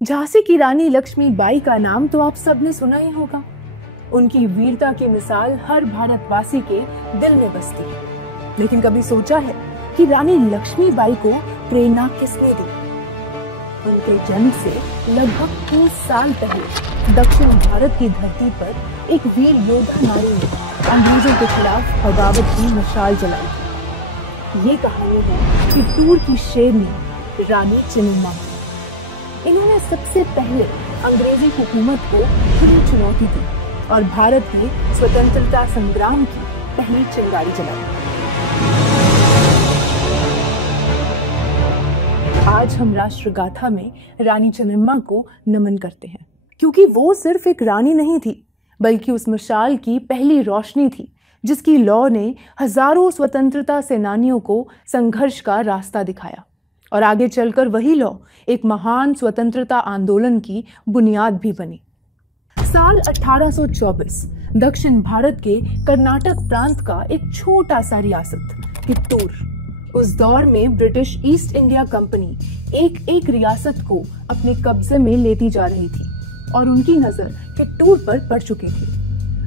झांसी की रानी लक्ष्मीबाई का नाम तो आप सबने सुना ही होगा। उनकी वीरता की मिसाल हर भारतवासी के दिल में बसती है। लेकिन कभी सोचा है कि रानी लक्ष्मीबाई को प्रेरणा किसने दी? उनके जन्म से लगभग 30 साल पहले दक्षिण भारत की धरती पर एक वीर योद्धा नारी ने अंग्रेजों के खिलाफ बगावत की मशाल जलाई थी। ये कहानी है कित्तूर की शेरनी रानी चेन्नम्मा। इन्होंने सबसे पहले अंग्रेजी हुकूमत को खुली चुनौती दी और भारत के स्वतंत्रता संग्राम की पहली चिंगारी जलाई। आज हम राष्ट्रगाथा में रानी चेन्नम्मा को नमन करते हैं, क्योंकि वो सिर्फ एक रानी नहीं थी, बल्कि उस मशाल की पहली रोशनी थी जिसकी लौ ने हजारों स्वतंत्रता सेनानियों को संघर्ष का रास्ता दिखाया। और आगे चलकर वही लौ एक महान स्वतंत्रता आंदोलन की बुनियाद भी बनी। साल 1824 दक्षिण भारत के कर्नाटक प्रांत का एक छोटा सा रियासत कित्तूर, उस दौर में ब्रिटिश ईस्ट इंडिया कंपनी एक एक रियासत को अपने कब्जे में लेती जा रही थी और उनकी नजर कित्तूर पर पड़ चुकी थी।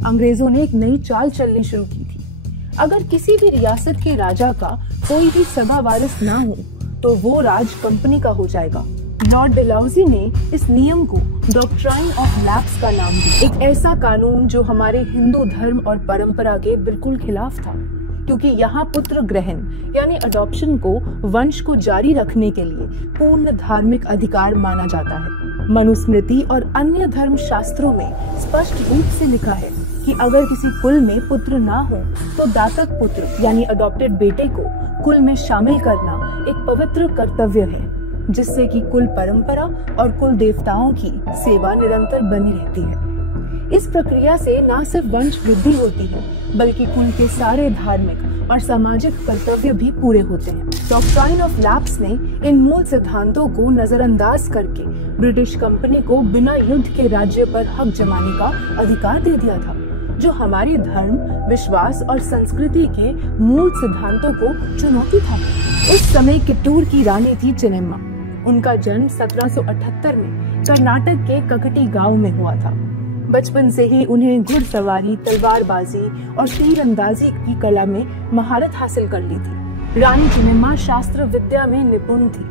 अंग्रेजों ने एक नई चाल चलनी शुरू की थी। अगर किसी भी रियासत के राजा का कोई भी सगा वारिस ना हो तो वो राज कंपनी का हो जाएगा। लॉर्ड डलहौजी ने इस नियम को डॉक्ट्राइन ऑफ लैप्स का नाम दिया, एक ऐसा कानून जो हमारे हिंदू धर्म और परंपरा के बिल्कुल खिलाफ था, क्योंकि यहाँ पुत्र ग्रहण यानी अडॉप्शन को वंश को जारी रखने के लिए पूर्ण धार्मिक अधिकार माना जाता है। मनुस्मृति और अन्य धर्म शास्त्रों में स्पष्ट रूप से लिखा है कि अगर किसी कुल में पुत्र ना हो तो दातक पुत्र यानी अडॉप्टेड बेटे को कुल में शामिल करना एक पवित्र कर्तव्य है, जिससे कि कुल परंपरा और कुल देवताओं की सेवा निरंतर बनी रहती है। इस प्रक्रिया से न सिर्फ वंश वृद्धि होती है, बल्कि कुल के सारे धार्मिक और सामाजिक कर्तव्य भी पूरे होते हैं। डॉक्ट्राइन ऑफ लैप्स ने इन मूल सिद्धांतों को नजरअंदाज करके ब्रिटिश कंपनी को बिना युद्ध के राज्य पर हक जमाने का अधिकार दे दिया था, जो हमारे धर्म, विश्वास और संस्कृति के मूल सिद्धांतों को चुनौती था। उस समय कित्तूर की रानी थी चेन्नम्मा। उनका जन्म 1778 में कर्नाटक के ककटी गांव में हुआ था। बचपन से ही उन्हें घुड़सवारी, तलवारबाजी और तीरंदाजी की कला में महारत हासिल कर ली थी। रानी चेन्नम्मा शास्त्र विद्या में निपुण थी,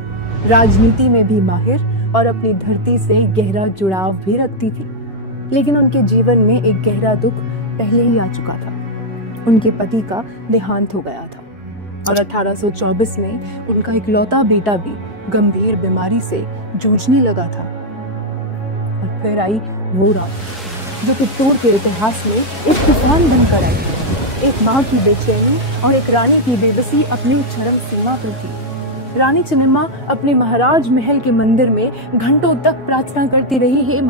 राजनीति में भी माहिर और अपनी धरती से गहरा जुड़ाव भी रखती थी। लेकिन उनके जीवन में एक गहरा दुख पहले ही आ चुका था। उनके पति का देहांत हो गया था और 1824 में उनका इकलौता बेटा भी गंभीर बीमारी से जूझने लगा था। और फिर आई वो रात जो कित्तूर के इतिहास में एक तूफान बनकर आई। एक माँ की बेचैनी और एक रानी की बेबसी अपनी चरम सीमा पर थी। रानी चेन्नम्मा अपने महाराज महल के मंदिर में घंटों तक प्रार्थना करती रही, हे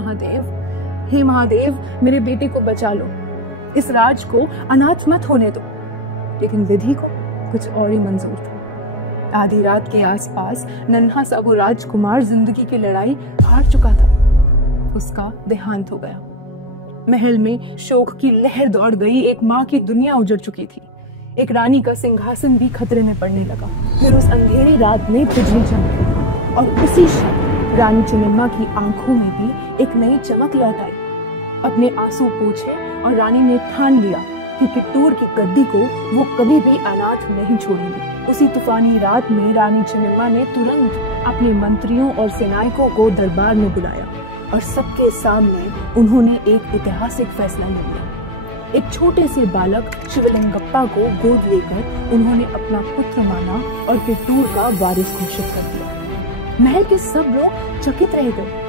महादेव, मेरे बेटे को बचा लो, इस राज को अनाथ मत होने दो। लेकिन विधि को कुछ और ही मंजूर था। आधी रात के आसपास नन्हा सा वो राजकुमार जिंदगी की लड़ाई हार चुका था। उसका देहांत हो गया। महल में शोक की लहर दौड़ गई। एक माँ की दुनिया उजड़ चुकी थी। एक रानी का सिंहासन भी खतरे में पड़ने लगा। फिर उस अंधेरी रात में बिजली चमकी और उसी क्षण रानी चेन्नम्मा की आंखों में भी एक नई चमक लौट आई। अपने आंसू पोंछे और रानी ने ठान लिया कि कित्तूर की गद्दी को वो कभी भी अनाथ नहीं छोड़ेंगी। उसी तूफानी रात में रानी चेन्नम्मा ने तुरंत अपने मंत्रियों और सेनायकों को दरबार में बुलाया और सबके सामने उन्होंने एक ऐतिहासिक फैसला लिया। एक छोटे से बालक शिवलिंगप्पा को गोद लेकर उन्होंने अपना पुत्र माना और कित्तूर का वारिस घोषित कर दिया। महल के सब लोग चकित रह गए।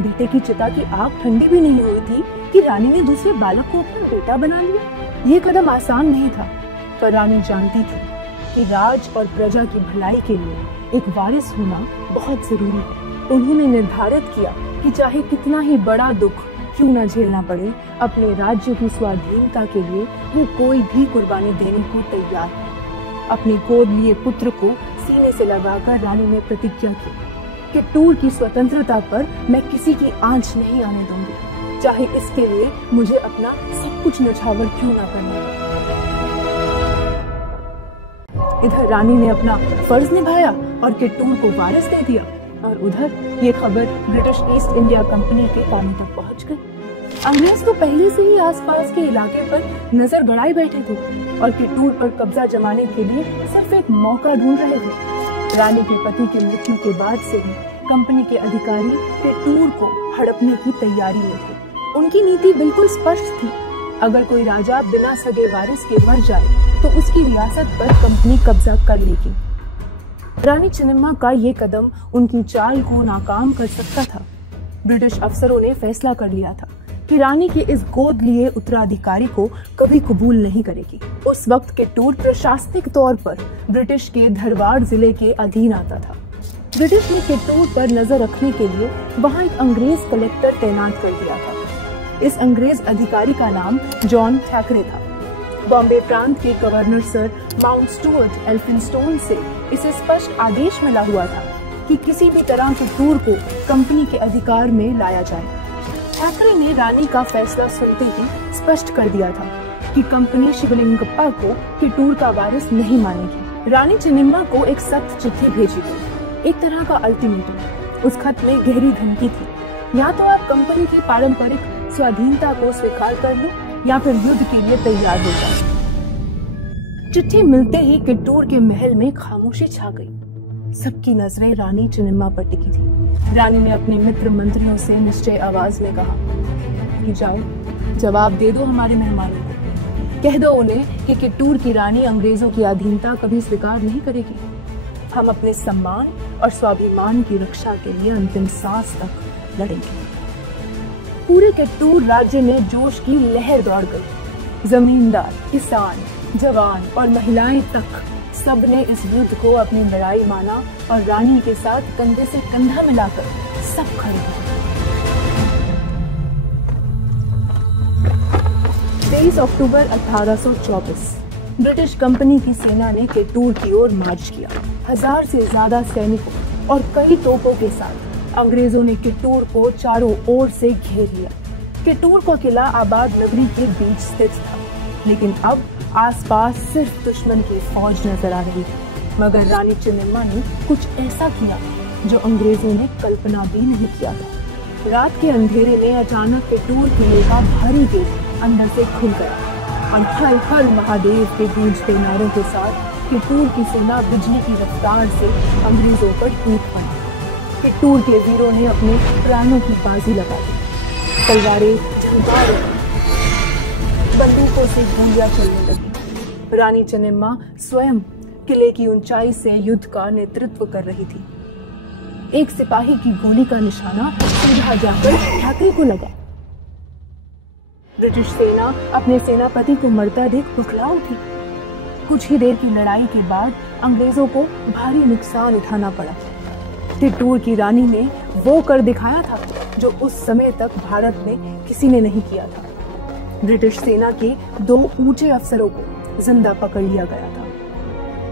बेटे की चिता की आग ठंडी भी नहीं हुई थी कि रानी ने दूसरे बालक को अपना बेटा बना लिया। ये कदम आसान नहीं था, पर रानी जानती थी कि राज और प्रजा की भलाई के लिए एक वारिस होना बहुत जरूरी है। उन्होंने निर्धारित किया कि चाहे कितना ही बड़ा दुख क्यों न झेलना पड़े, अपने राज्य की स्वाधीनता के लिए वो कोई भी कुर्बानी देने को तैयार है। अपने गोद लिए पुत्र को सीने से लगाकर रानी ने प्रतिज्ञा की, कित्तूर की स्वतंत्रता पर मैं किसी की आंच नहीं आने दूंगी, चाहे इसके लिए मुझे अपना सब कुछ न्यौछावर क्यों ना करना। इधर रानी ने अपना फर्ज निभाया और कित्तूर को वारिस दे दिया। और उधर ये खबर ब्रिटिश ईस्ट इंडिया कंपनी के कानों तक पहुंच गई। अंग्रेज तो पहले से ही आसपास के इलाके पर नजर गड़ाए बैठे थे और किट्टूर पर कब्जा जमाने के लिए सिर्फ एक मौका ढूंढ रहे थे। रानी के पति की मृत्यु के बाद से ही कंपनी के अधिकारी किट्टूर को हड़पने की तैयारी में थे। उनकी नीति बिल्कुल स्पष्ट थी, अगर कोई राजा बिना सगे वारिस के मर जाए तो उसकी रियासत पर कंपनी कब्जा कर लेगी। रानी चेन्नम्मा का ये कदम उनकी चाल को नाकाम कर सकता था। ब्रिटिश अफसरों ने फैसला कर लिया था कि रानी के इस गोद लिए उत्तराधिकारी को कभी कबूल नहीं करेगी। उस वक्त किट्टूर प्रशासनिक तौर पर ब्रिटिश के धरवाड़ जिले के अधीन आता था। ब्रिटिश ने किट्टूर पर नजर रखने के लिए वहां एक अंग्रेज कलेक्टर तैनात कर दिया था। इस अंग्रेज अधिकारी का नाम जॉन थैकरे था। बॉम्बे प्रांत के governor sir mount Stuart Elphinstone से इसे स्पष्ट आदेश मिला हुआ था कि किसी भी तरह किट्टूर को कंपनी के अधिकार में लाया जाए। थैकरे ने रानी का फैसला सुनते ही स्पष्ट कर दिया था कि कंपनी शिवलिंगप्पा को किट्टूर का वारिस नहीं मानेगी। रानी चेन्नम्मा को एक सख्त चिट्ठी भेजी गई, एक तरह का अल्टीमेटम। उस खत में गहरी धमकी थी, या तो आप कंपनी की पारंपरिक स्वाधीनता को स्वीकार कर लो या फिर युद्ध के लिए तैयार हो जाओ। चिट्ठी मिलते ही किट्टूर के महल में खामोशी छा गई। सबकी नजरें रानी चेन्नम्मा पर टिकी थी। रानी ने अपने मित्र मंत्रियों से निश्चय आवाज में कहा कि जाओ, जवाब दे दो हमारे मेहमानों को। कह दो उन्हें कि किट्टूर की रानी अंग्रेजों की अधीनता कभी स्वीकार नहीं करेगी। हम अपने सम्मान और स्वाभिमान की रक्षा के लिए अंतिम सांस तक लड़ेंगे। पूरे किट्टूर राज्य में जोश की लहर दौड़ गई। जमींदार, किसान, जवान और महिलाएं तक सबने इस युद्ध को अपनी लड़ाई माना और रानी के साथ कंधे से कंधा मिलाकर सब खड़े हुए। 23 अक्टूबर 1824 ब्रिटिश कंपनी की सेना ने किट्टूर की ओर मार्च किया। 1000 से ज्यादा सैनिकों और कई तोपों के साथ अंग्रेजों ने किट्टूर को चारों ओर से घेर लिया। किट्टूर का किला आबाद नगरी के बीच स्थित था, लेकिन अब आसपास सिर्फ दुश्मन की फौज नजर आ रही थी। मगर रानी चेन्नम्मा ने कुछ ऐसा किया जो अंग्रेजों ने कल्पना भी नहीं किया था। रात के अंधेरे में अचानक किट्टूर किले का भारी गेट अंदर से खुल गया और हर हर महादेव के गूंजते नारों के साथ किट्टूर की सेना बिजली की रफ्तार से अंग्रेजों पर टूट पड़ी। किट्टूर के वीरों ने अपने प्राणों की बाजी लगा दी। तलवारें झनका रही, बंदूकों से गोलियां चलने लगी। रानी चेन्नम्मा स्वयं किले की ऊंचाई से युद्ध का नेतृत्व कर रही थी। एक सिपाही की गोली का निशाना सीधा जाकर थैकरे को लगा। ब्रिटिश सेना अपने सेनापति को मरता देख बौखला उठी। कुछ ही देर की लड़ाई के बाद अंग्रेजों को भारी नुकसान उठाना पड़ा। किट्टूर की रानी ने वो कर दिखाया था जो उस समय तक भारत में किसी ने नहीं किया था। ब्रिटिश सेना के 2 ऊंचे अफसरों को जिंदा पकड़ लिया गया था।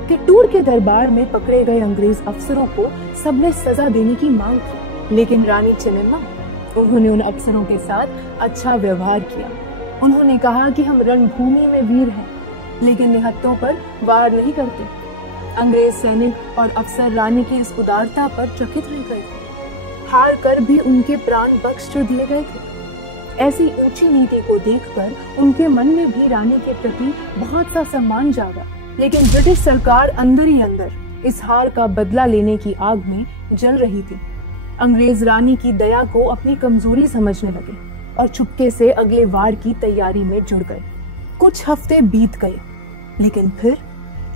किट्टूर के दरबार में पकड़े गए अंग्रेज अफसरों को सबने सजा देने की मांग की, लेकिन रानी चेन्नम्मा, उन्होंने उन अफसरों के साथ अच्छा व्यवहार किया। उन्होंने कहा कि हम रणभूमि में वीर हैं, लेकिन निहत्तों पर वार नहीं करते। अंग्रेज सैनिक और अफसर रानी की इस उदारता पर चकित रह गए थे। हार कर भी उनके प्राण बख्श दिए गए थे। ऐसी ऊंची नीति को देखकर उनके मन में भी रानी के प्रति बहुत सा सम्मान जागा। लेकिन ब्रिटिश सरकार अंदर ही अंदर इस हार का बदला लेने की आग में जल रही थी। अंग्रेज रानी की दया को अपनी कमजोरी समझने लगे और चुपके से अगले वार की तैयारी में जुड़ गए। कुछ हफ्ते बीत गए, लेकिन फिर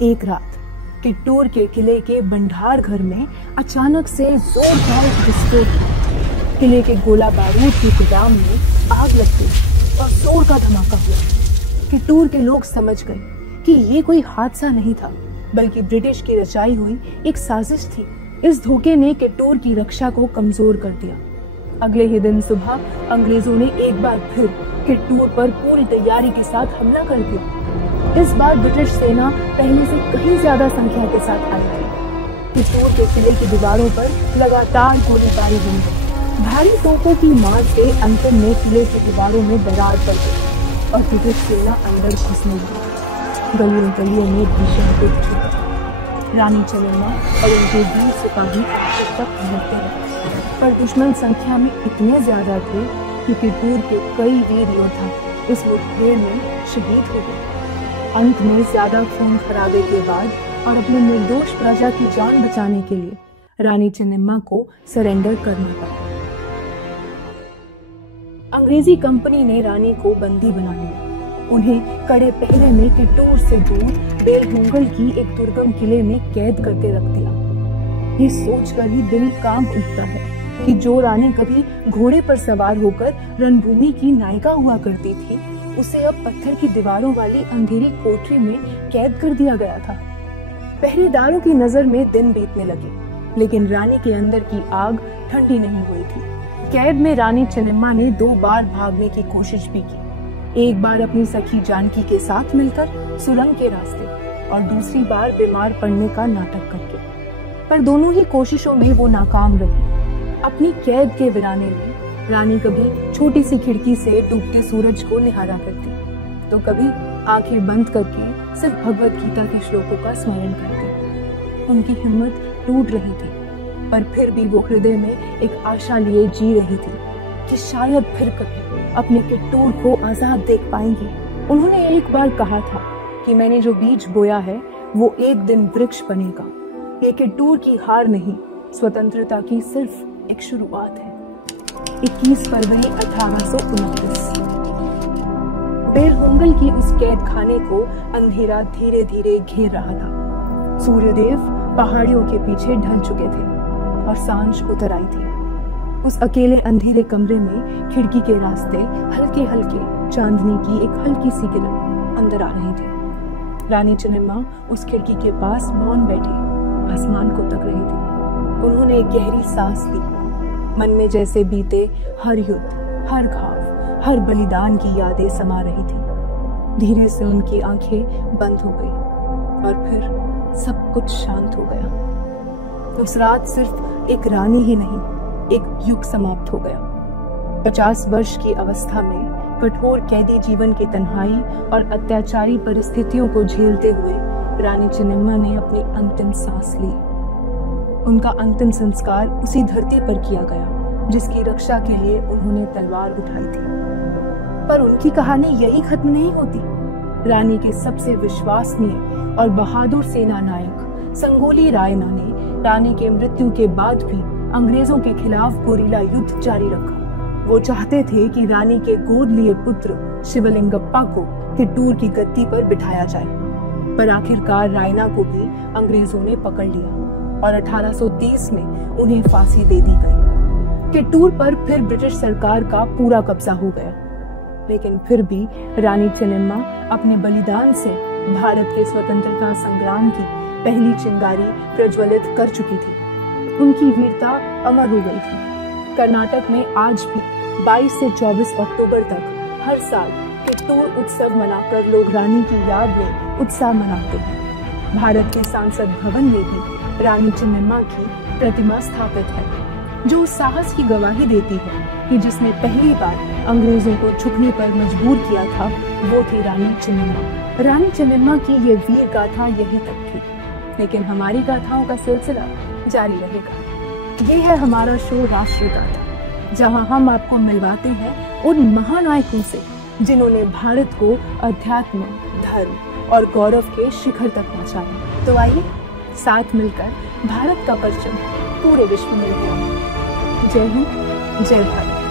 एक रात किट्टूर के किले के भंडार घर में अचानक से जोरदार विस्फोट हुआ। किले के गोला बारूद के गोदाम में आग लग गई और जोर का धमाका हुआ। किट्टूर के लोग समझ गए कि ये कोई हादसा नहीं था, बल्कि ब्रिटिश की रचाई हुई एक साजिश थी। इस धोखे ने किट्टूर की रक्षा को कमजोर कर दिया। अगले ही दिन सुबह अंग्रेजों ने एक बार फिर किट्टूर पर पूरी तैयारी के साथ हमला कर दिया। इस बार ब्रिटिश सेना पहले से कहीं ज्यादा संख्या के साथ आई थी। किट्टूर के किले की दीवारों पर लगातार गोलीबारी हुई। भारी तोपों की मार से अंतिम में किले की दीवारों में दरार पड़ गई और ब्रिटिश सेना अंदर घुसने लगी। गलियों गलियों में भीषण युद्ध छिड़ा। रानी चेन्नम्मा और उनके वीर सिपाही आखिर तक लड़ते रहे, पर दुश्मन संख्या में इतने ज्यादा थे कि कित्तूर के कई वीर योद्धा इस मुठभेड़ में शहीद हो गए। अंत में ज्यादा खून खराबे के बाद और अपने निर्दोष प्रजा की जान बचाने के लिए रानी चेन्नम्मा को सरेंडर करना पड़ा। अंग्रेजी कंपनी ने रानी को बंदी बना लिया। उन्हें कड़े पहरे में कित्तूर से दूर बेलहोंगल की एक दुर्गम किले में कैद करके रख दिया। ये सोचकर ही दिल कांप उठता है कि जो रानी कभी घोड़े पर सवार होकर रणभूमि की नायिका हुआ करती थी, उसे अब पत्थर की दीवारों वाली अंधेरी कोठरी में कैद कर दिया गया था। पहरेदारों की नजर में दिन बीतने लगे, लेकिन रानी के अंदर की आग ठंडी नहीं हुई थी। कैद में रानी चेन्नम्मा ने 2 बार भागने की कोशिश भी की। एक बार अपनी सखी जानकी के साथ मिलकर सुरंग के रास्ते, और दूसरी बार बीमार पड़ने का नाटक करके, पर दोनों ही कोशिशों में वो नाकाम रही। अपनी कैद के वीराने में रानी कभी छोटी सी खिड़की से डूबते सूरज को निहारा करती, तो कभी आंखें बंद करके सिर्फ भगवत गीता के श्लोकों का स्मरण करती। उनकी हिम्मत टूट रही थी, पर फिर भी वो हृदय में एक आशा लिए जी रही थी कि शायद फिर कभी अपने कित्तूर को आजाद देख पाएंगी। उन्होंने एक बार कहा था कि मैंने जो बीज बोया है वो एक दिन वृक्ष बनेगा। ये कित्तूर की हार नहीं, स्वतंत्रता की सिर्फ एक शुरुआत है। 21 फरवरी 1829। बेलहोंगल की उस कैद खाने को अंधेरा धीरे धीरे घेर रहा था। सूर्यदेव पहाड़ियों के पीछे ढल चुके थे और सांझ उतर आई थी। उस अकेले अंधेरे कमरे में खिड़की के रास्ते हल्के हल्के चांदनी की एक हल्की सी किरण अंदर आ रही थी। रानी चेन्नम्मा उस खिड़की के पास मौन बैठी आसमान को तक रही थी। उन्होंने एक गहरी सांस ली। मन में जैसे बीते हर युद्ध, हर घाव, हर बलिदान की यादें समा रही थी। धीरे से उनकी आंखें बंद हो गई और फिर सब कुछ शांत हो गया। उस रात सिर्फ एक रानी ही नहीं, एक युग समाप्त हो गया। 50 वर्ष की अवस्था में कठोर कैदी जीवन की तन्हाई और अत्याचारी परिस्थितियों को झेलते हुए रानी चेन्नम्मा ने अपनी अंतिम सांस ली। उनका अंतिम संस्कार उसी धरती पर किया गया जिसकी रक्षा के लिए उन्होंने तलवार उठाई थी। पर उनकी कहानी यही खत्म नहीं होती। रानी के सबसे विश्वसनीय और बहादुर सेना नायक संगोली रायना ने रानी के मृत्यु के बाद भी अंग्रेजों के खिलाफ गोरिल्ला युद्ध जारी रखा। वो चाहते थे कि रानी के गोद लिए पुत्र शिवलिंगप्पा को कित्तूर की गद्दी पर बिठाया जाए, पर आखिरकार रायना को भी अंग्रेजों ने पकड़ लिया और 1830 में उन्हें फांसी दे दी गई। कित्तूर पर फिर ब्रिटिश सरकार का पूरा कब्जा हो गया, लेकिन फिर भी रानी चेन्नम्मा अपने बलिदान से भारत के स्वतंत्रता संग्राम की पहली चिंगारी प्रज्वलित कर चुकी थी। उनकी वीरता अमर हो गई थी। कर्नाटक में आज भी 22 से 24 अक्टूबर तक हर साल कित्तूर उत्सव मनाकर लोग रानी की याद में उत्साह मनाते हैं। भारत के संसद भवन में भी रानी चेन्नम्मा की प्रतिमा स्थापित है, जो उस साहस की गवाही देती है कि जिसने पहली बार अंग्रेजों को झुकने पर मजबूर किया था, वो थी रानी चेन्नम्मा। रानी चेन्नम्मा की ये वीर गाथा यहीं तक थी, लेकिन हमारी गाथाओं का सिलसिला जारी रहेगा। ये है हमारा शो राष्ट्रगाथा, जहां हम आपको मिलवाते हैं उन महानायकों से जिन्होंने भारत को अध्यात्म, धर्म और गौरव के शिखर तक पहुंचाया। तो आइए साथ मिलकर भारत का परचम पूरे विश्व में लहराएं। जय हिंद, जय भारत।